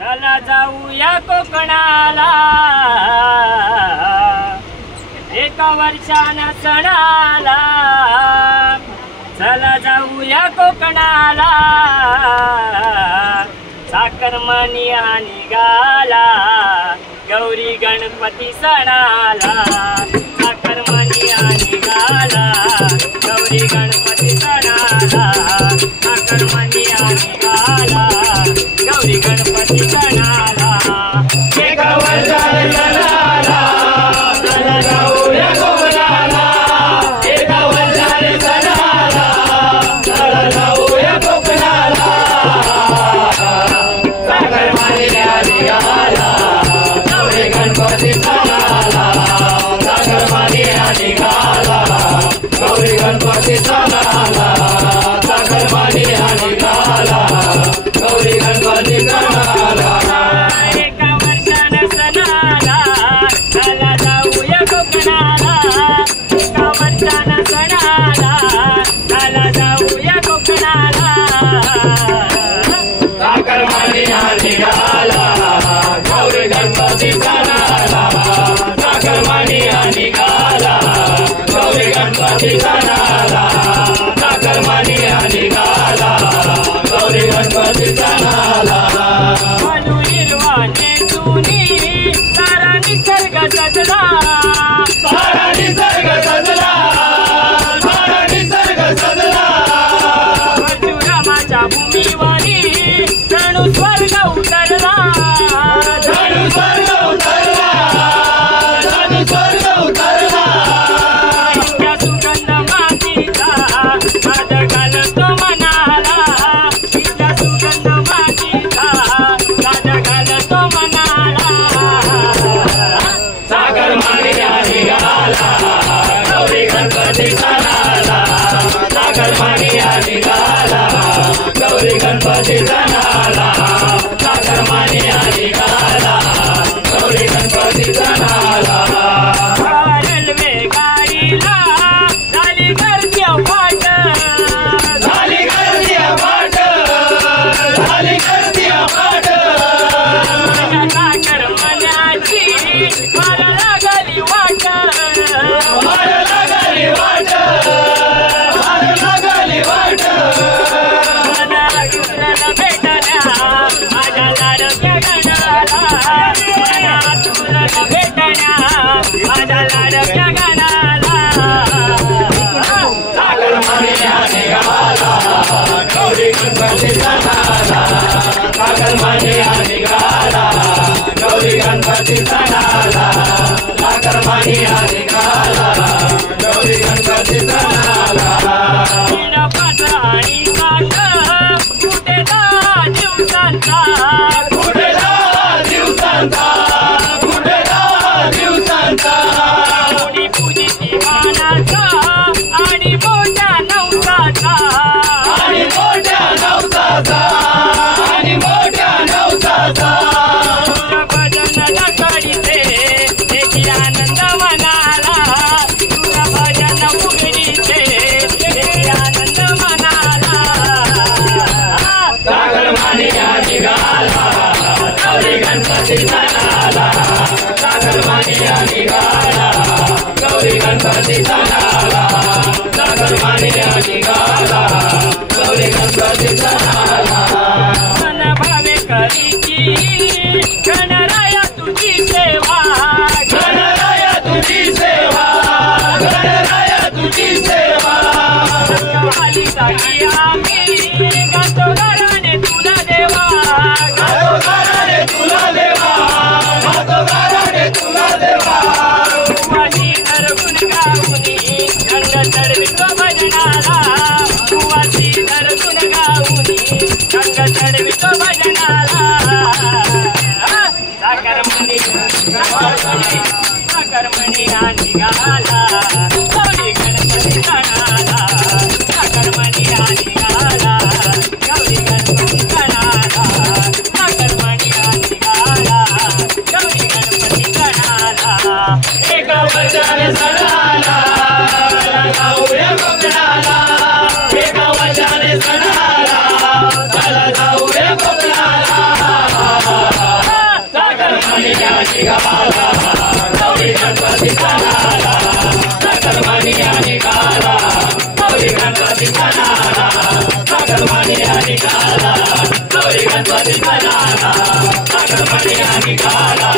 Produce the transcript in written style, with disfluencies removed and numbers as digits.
चला जाऊया कोकणाला एका वर्षानं सणाला चला जाऊया कोकणाला साखरमानी आणि गाला गौरी गणपती सणाला साखरमानी आणि गाला गौरी गणपती सणाला साखरमानी आणि गाला गौरी गणपती सणाला एका वर्षानं सणाला चला जाऊया कोकणाला एका वर्षानं सणाला चला जाऊया कोकणाला साखरमानी आणि गाला गौरी गणपती सणाला साखरमानी आणि गाला गौरी गणपती सणाला साखरमानी आणि गाला गौरी गणपती सणाला एका वर्षानं सणाला चला जाऊया कोकणाला एका वर्षानं सणाला चला जाऊया कोकणाला साखरमानी आणि गाला गौरी गणपती सणाला साखरमानी आणि गाला गौरी गणपती सणाला साखरमानी आणि गाला गौरी गणपती सणाला मनू हिरवाने सुनी सारा निसर्ग सजला सारा निसर्ग सजला सारा निसर्ग सजला परशुरामाच्या भूमीवरी जणू स्वर्ग उतरला जणू स्वर्ग उतरला जणू स्वर्ग उतरला इतक्या सुगंध मातीचा माझ घालतो मनाला इतक्या सुगंध मातीचा माझ घालतो मनाला साखरमानी आणि गाला गौरी गणपती सणाला साखरमानी आणि गाला गौरी गणपती सणाला साखरमानी आणि गाला गौरी गणपती सणाला रेल्वे गाडीला झाली गर्दी अफाट झाली गर्दी अफाट झाली गर्दी अफाट साखरमान्याची मला लागली वाट मला लागली वाट मला लागली वाट मला तुला भेटल्या माझ्या लाडक्या गणाला मला तुला भेटल्या माझ्या लाडक्या गणाला साखरमानी आणि गाला गौरी गणपती सणाला साखरमानी आणि गाला गौरी गणपती सणाला साखरमानी आणि गाला गौरी गणपती सणाला आणि साखर कुठे 10 दिवसांचा कुठे 10 दिवसांचा कुठे 10 दिवसांचा कोणी पूजेची मानाचा आणि मोठ्या नवसाचा आणि मोठ्या नवसाचा आणि मोठ्या नवसाचा भजन लकडीचे देखील आनंद मनाला तुझा भजन फुगडीचे देखील आनंद मनाला साखरमानी आणि गाला गौरी गणपती सणाला साखरमानी आणि गाला गौरी गणपती सणाला साखरमानी आणि गाला गौरी गणपती सणाला मन भावे करीची गणराया तुझी सेवा गणराया तुझी सेवा गणराया तुझी सेवा आली साकी आम्ही गातो गाराने तुला देवा गातो गाराने तुला देवा गातो गाराने तुला देवा वाशी धरून गाऊनी रंग चढवितो भजनाला वाशी धरून गाऊनी रंग चढवितो भजनाला साखरमानी साखरमानी आणि गाला गौरी गणपती सणाला साखरमानी आणि गाला गौरी गणपती सणाला साखरमानी आणि गाला गौरी गणपती सणाला एका वर्षानं सणाला जाऊया कोकणाला एका वर्षानं सणाला चला जाऊया कोकणाला निघाला गौरी गणपतीचा नाना साखरपणी निघाला